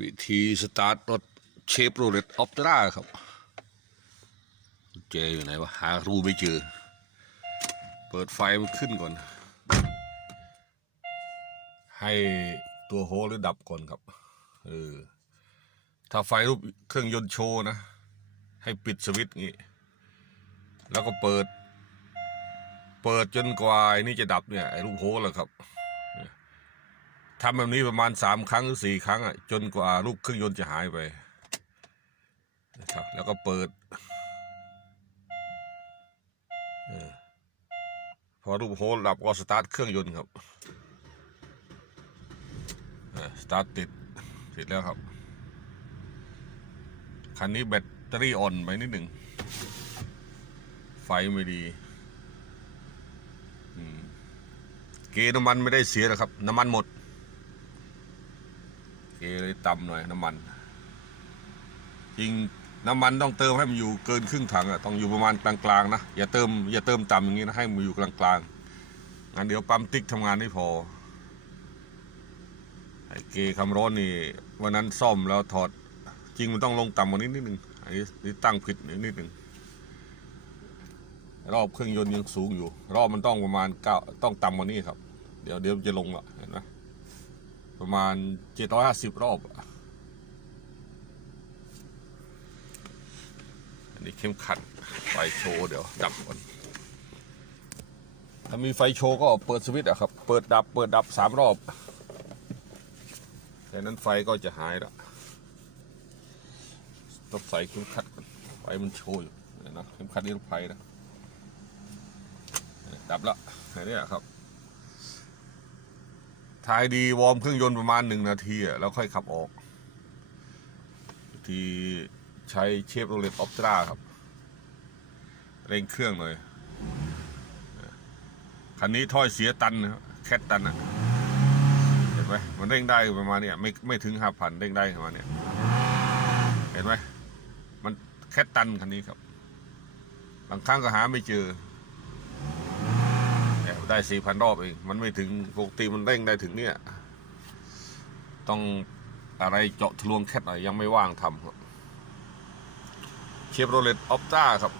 วิธีสตาร์ทรถเชฟโรเลตออปตราครับ เจอยู่ไหนวะ หารูไม่เจอ เปิดไฟมันขึ้นก่อน ให้ตัวโฮหรือดับก่อนครับ เออ ถ้าไฟรูปเครื่องยนต์โชว์นะ ให้ปิดสวิตช์งี้ แล้วก็เปิด เปิดจนกว่านี่จะดับเนี่ย ไอ้รูปโฮแหละครับ ทำแบบนี้ประมาณสามครั้งหรือสี่ครั้งอะจนกว่าลูกเครื่องยนต์จะหายไปนะครับแล้วก็เปิดออพอรูปโฮลดับก็สตาร์ทเครื่องยนต์ครับสตาร์ทติดติดแล้วครับ คันนี้แบตเตอรี่อ่อนไปนิดหนึ่ง ไฟไม่ดีอืมเกน้ำมันไม่ได้เสียหรอกครับ น้ำมันหมด เลยต่ำหน่อยน้ำมัน จริงน้ำมันต้องเติมให้มันอยู่เกินครึ่งถังอะต้องอยู่ประมาณกลางๆนะอย่าเติมอย่าเติมต่ำอย่างนี้นะให้มันอยู่กลางๆงั้นเดี๋ยวปั๊มติ๊กทำงานไม่พอไอ้เกคำร้อนนี่วันนั้นซ่อมแล้วถอดจริงมันต้องลงต่ำกว่านี้นิดนึงอันนี้นี่ตั้งผิดนิดนึงรอบเครื่องยนต์ยังสูงอยู่ รอบมันต้องประมาณเก้าต้องต่ำกว่านี้ครับ เดี๋ยวเดี๋ยวมันจะลงละเห็นไหม ประมาณเจ็ดร้อยห้าสิบรอบอะอันนี้เข้มขัด ไฟโชว์เดี๋ยว ดับก่อน ถ้ามีไฟโชว์ก็เปิดสวิตช์อะครับ เปิดดับ เปิดดับสามรอบ แต่นั้นไฟก็จะหายละต้องใส่เข้มขัดก่อนไฟมันโชว์อยู่เนี่ยนะเข้มขัดนี่รถไฟนะ ดับละอันนี้อะครับ ทายดีวอร์มเครื่องยนต์ประมาณหนึ่งนาทีอะแล้วค่อยขับออก ที่ใช้เชฟโรเลตออปตราครับ เร่งเครื่องหน่อยคันนี้ถ้อยเสียตันนะครับแคทตันอะเห็นไหมมันเร่งได้ประมาณเนี้ยไม่ไม่ถึงห้าพันเร่งได้ประมาณเนี้ยเห็นไหมมันแคทตันคันนี้ครับ บางครั้งก็หาไม่เจอ ได้สี่พันรอบเอง มันไม่ถึงปกติมันเร่งได้ถึงเนี่ย ต้องอะไรเจาะทะลวงแค่หน่อยยังไม่ว่างทำครับเชฟโรเลตออฟต้าครับ